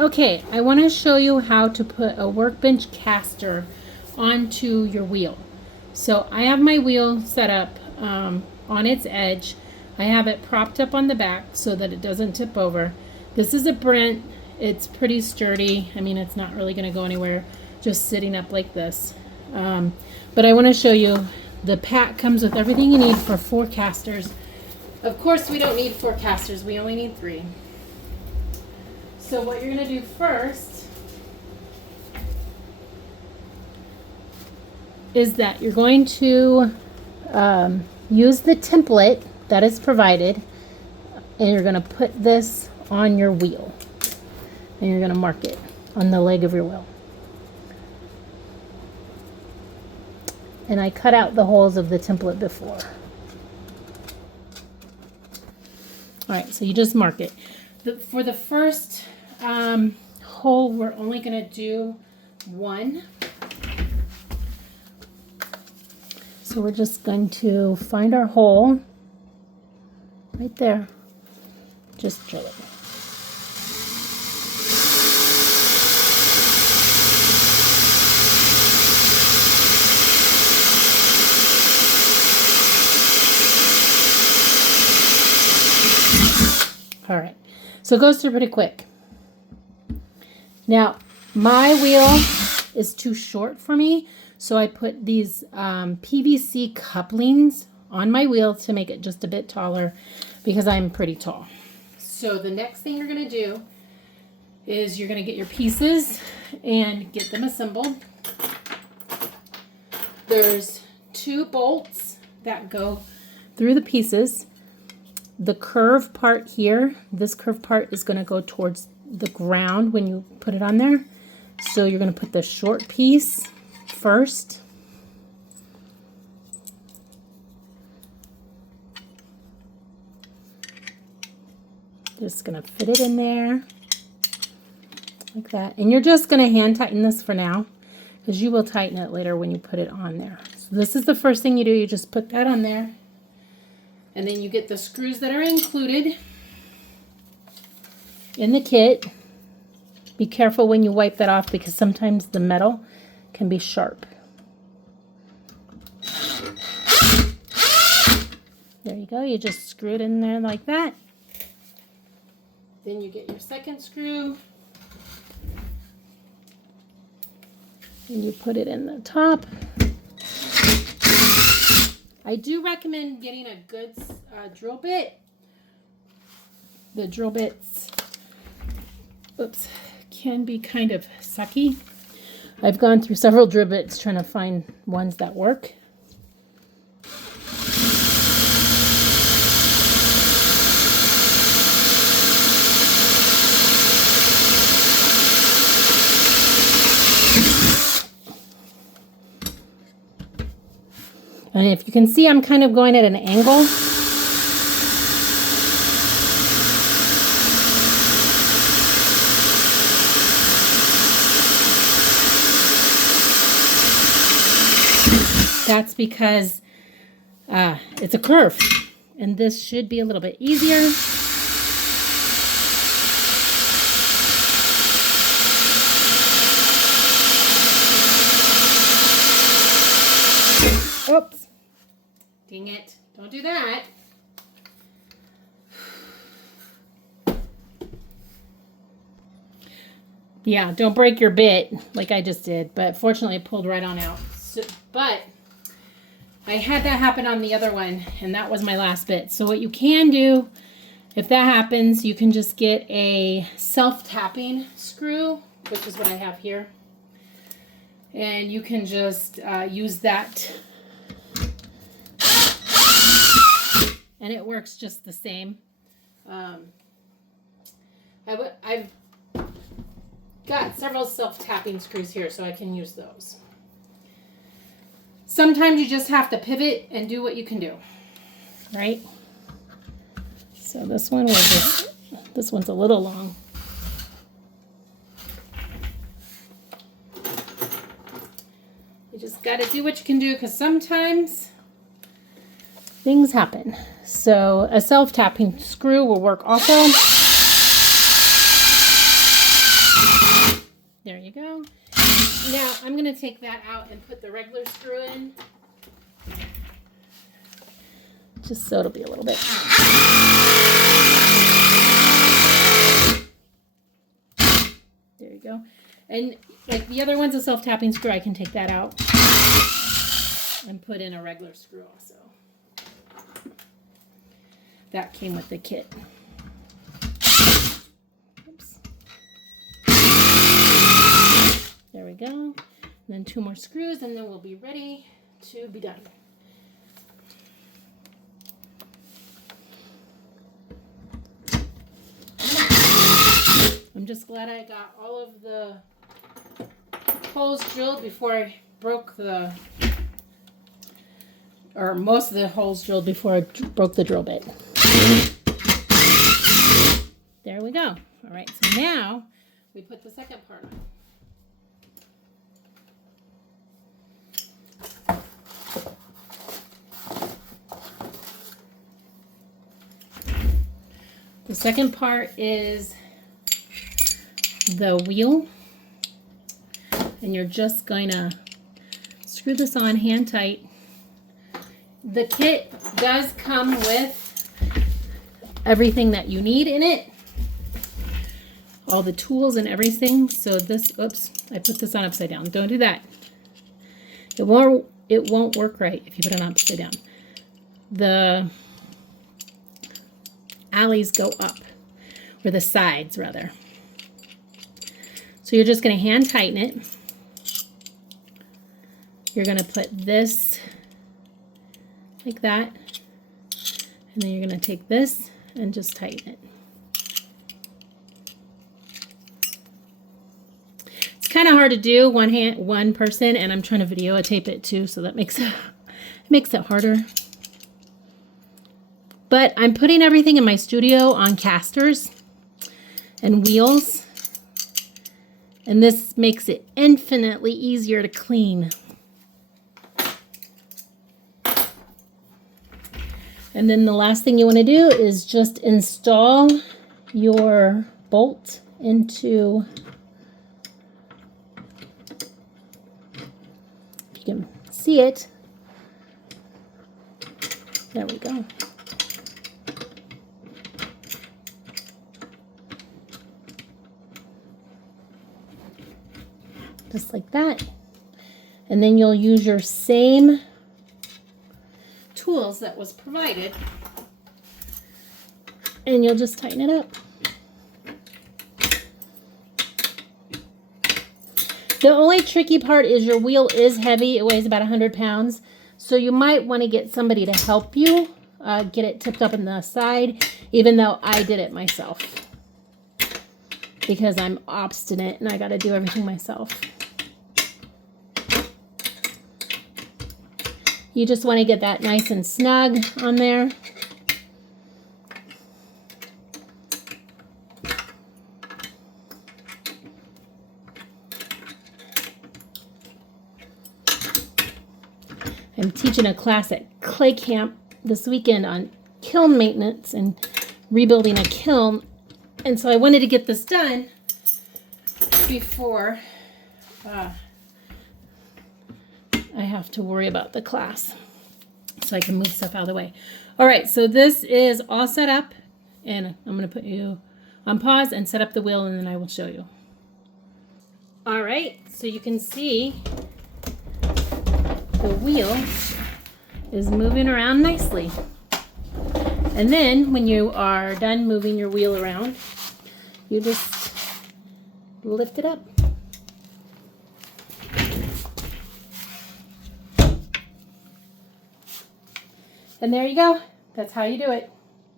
Okay, I want to show you how to put a workbench caster onto your wheel. So I have my wheel set up on its edge. I have it propped up on the back so that it doesn't tip over. This is a Brent. It's pretty sturdy. I mean, it's not really going to go anywhere just sitting up like this. But I want to show you the pack comes with everything you need for 4 casters. Of course, we don't need 4 casters. We only need 3. So what you're going to do first is that you're going to use the template that is provided, and you're going to put this on your wheel, and you're going to mark it on the leg of your wheel. And I cut out the holes of the template before. All right, so you just mark it. For the first hole, we're only going to do 1. So we're just going to find our hole right there. Just drill it. All right, so it goes through pretty quick. Now, my wheel is too short for me, so I put these PVC couplings on my wheel to make it just a bit taller because I'm pretty tall. So the next thing you're going to do is you're going to get your pieces and get them assembled. There's 2 bolts that go through the pieces. The curve part here, this curved part is going to go towards the ground when you put it on there. So you're going to put the short piece first. Just going to fit it in there like that. And you're just going to hand tighten this for now because you will tighten it later when you put it on there. So this is the first thing you do. You just put that on there. And then you get the screws that are included in the kit. Be careful when you wipe that off because sometimes the metal can be sharp. There you go. You just screw it in there like that. Then you get your second screw. And you put it in the top. I do recommend getting a good drill bit. The drill bits, can be kind of sucky. I've gone through several drill bits trying to find ones that work. And if you can see, I'm kind of going at an angle. That's because it's a curve, and this should be a little bit easier. Oops. Dang it. Don't do that. Yeah, don't break your bit like I just did, but fortunately it pulled right on out. So, but I had that happen on the other one, and that was my last bit. So what you can do, if that happens, you can just get a self-tapping screw, which is what I have here. And you can just use that. And it works just the same. I've got several self-tapping screws here, so I can use those. Sometimes you just have to pivot and do what you can do, right? So this one this one's a little long. You just got to do what you can do because sometimes things happen. So a self-tapping screw will work also. There you go. Now I'm going to take that out and put the regular screw in. Just so it'll be a little bit. There you go. And like the other one's a self-tapping screw, I can take that out and put in a regular screw also. That came with the kit. Oops. There we go. And then 2 more screws and then we'll be ready to be done. I'm just glad I got all of the holes drilled before I broke the, or most of the holes drilled before I broke the drill bit. There we go. All right, so now we put the second part on. The second part is the wheel, and you're just going to screw this on hand tight. The kit does come with everything that you need in it, all the tools and everything. So this, oops, I put this on upside down. Don't do that. It won't work right if you put it on upside down. The alleys go up, or the sides rather. So you're just going to hand tighten it. You're going to put this like that. And then you're going to take this and just tighten it. It's kind of hard to do one person, and I'm trying to videotape it too, so that makes it harder. But I'm putting everything in my studio on casters and wheels. And this makes it infinitely easier to clean. And then the last thing you want to do is just install your bolt into, if you can see it, there we go. Just like that. And then you'll use your same tools that was provided, and you'll just tighten it up. The only tricky part is your wheel is heavy. It weighs about 100 pounds. So you might want to get somebody to help you get it tipped up in the side, even though I did it myself because I'm obstinate and I got to do everything myself. You just want to get that nice and snug on there. I'm teaching a class at Clay Camp this weekend on kiln maintenance and rebuilding a kiln. And so I wanted to get this done before I have to worry about the class, so I can move stuff out of the way. All right, so this is all set up, and I'm going to put you on pause and set up the wheel, and then I will show you. All right, so you can see the wheel is moving around nicely. And then when you are done moving your wheel around, you just lift it up. And there you go. That's how you do it.